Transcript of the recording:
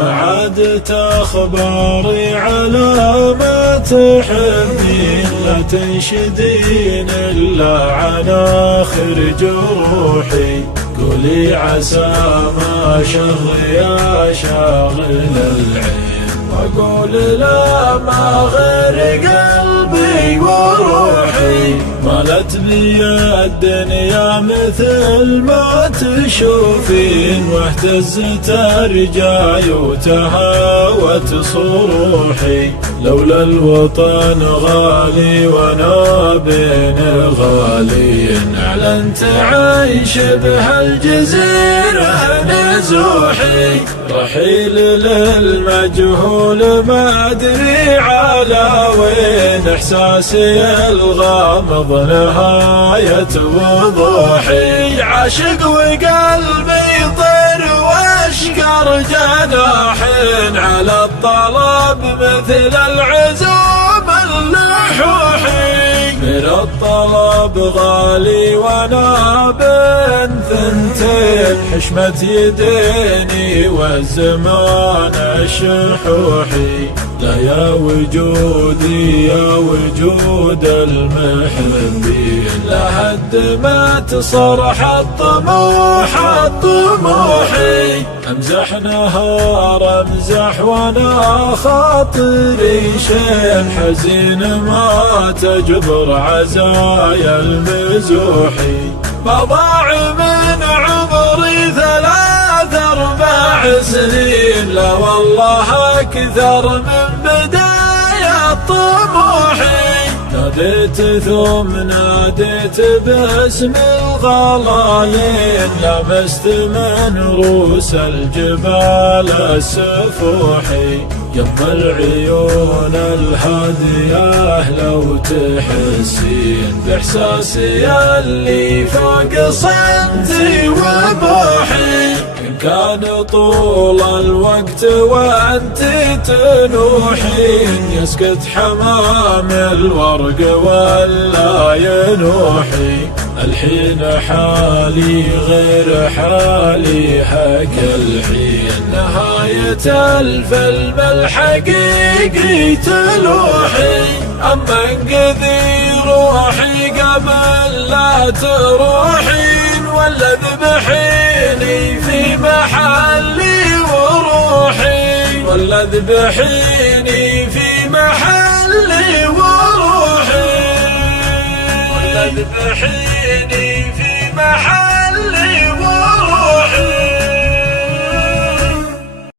ما عادت أخباري على ما تحبين، لا تنشدين إلا عن آخر جروحي. قولي عسى ما شر يا شاغل العين، وأقول لا ما غير قلبي وروحي. مالت بي الدنيا مثل ما تشوفين، واهتزت أرجاي وتهاوت صروحي. لولا الوطن غالي وانا بين الغالين، اعلنت عيش بهالجزيرة نزوحي. رحيل للمجهول ما ادري على وين، احساسي الغامض نهاية وضوحي. عاشق وقلبي طير واشكر جناحين، على الطلب مثل العزوم اللحوحي. من الطلب غالي وانا بين ثنتين، حشمة يديني والزمان الشحوحي. لا يا وجودي يا وجود المحبين، لا هدمت صرح الطموح الطموحي. امزح نهار امزح وانا خاطري شين، حزين ما تجبر عزايا المزوحي. ما ضاع من عمري 3-4 سنين، لا والله أكثر من بداية طموحي. ناديت ثم ناديت باسم الغالين، لمست من رؤوس الجبال السفوحي. يم العيون الهادية لو تحسين، بإحساسي اللي فوق صمتي وبوحي. إن كان طول الوقت وأنت تنوحين، يسكت حمام الورق ولا ينوحي. الحين حالي غير حالي هاك الحين، نهاية الفيلم الحقيقي تلوحي. أما انقذي روحي قبل لا تروحين، ولا ذبحيني في محلي وروحي. ولا ذبحيني في محلي وروحي. ولا ذبحيني في محلي